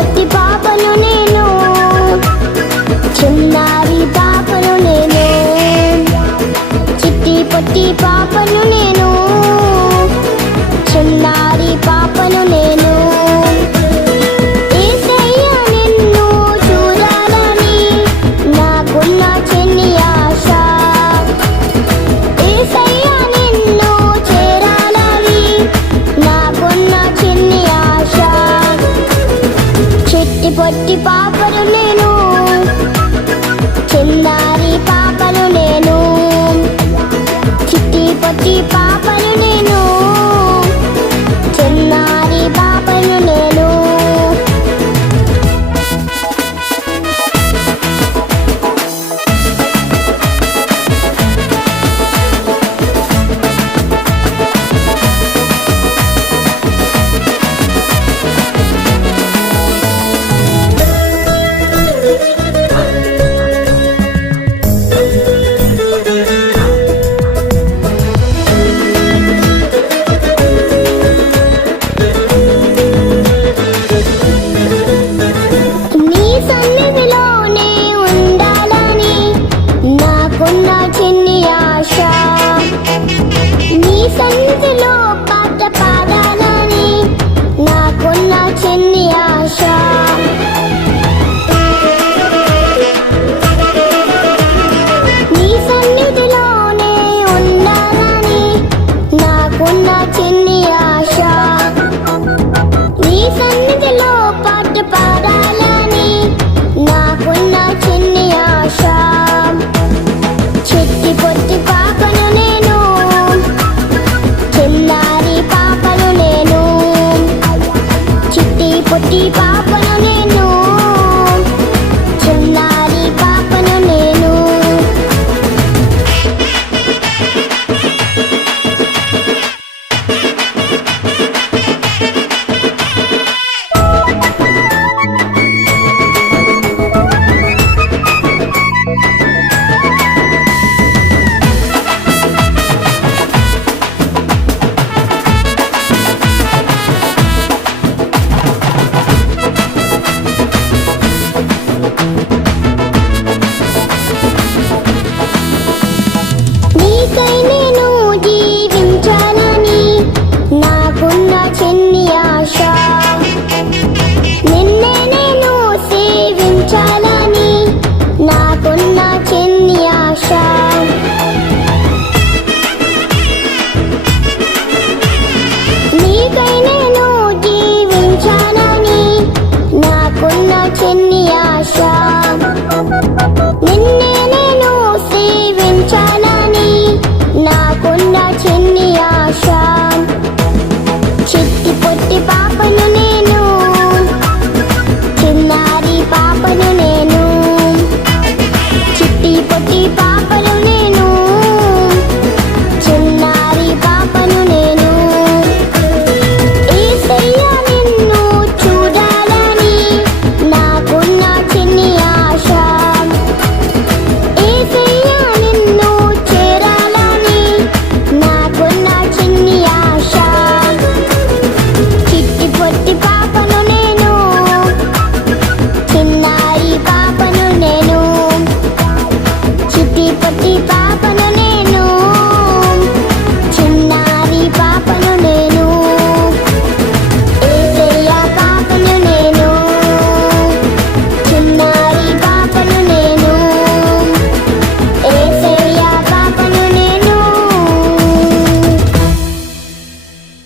పొట్టి పాపను నేను, చిన్నారి పాపను నేను, చిట్టి పొట్టి పాపను నేను, చిన్నారి పాపను నేను. యేసయ్య నిన్ను చూడాలని నాకున్న చిన్ని ఆశ, యేసయ్య నిన్ను చేరాలని నాకున్న చిన్ని ఆశ. చిట్టి పొట్టి పాపను నేను, చిన్నారి పాపను నేను, చిట్టి పొట్టి పాపను నేను, చిన్నారి పాపను నేను. నీ సన్నిధిలోనే ఉండాలని నాకున్న చిన్ని ఆశ, నీ సన్నిధిలో పాట పాడాలని నాకున్న చిన్ని ఆశ. నీ సన్నిధిలోనే ఉండాలని నాకున్న చిన్ని ఆశ, నీ సన్నిధిలో పాట పాడాలని నాకున్న చిన్ని ఆశ. చిట్టి పొట్టి పాపను నేను, చిన్నారి పాపను నేను, చిట్టి పొట్టి పాపను నేను.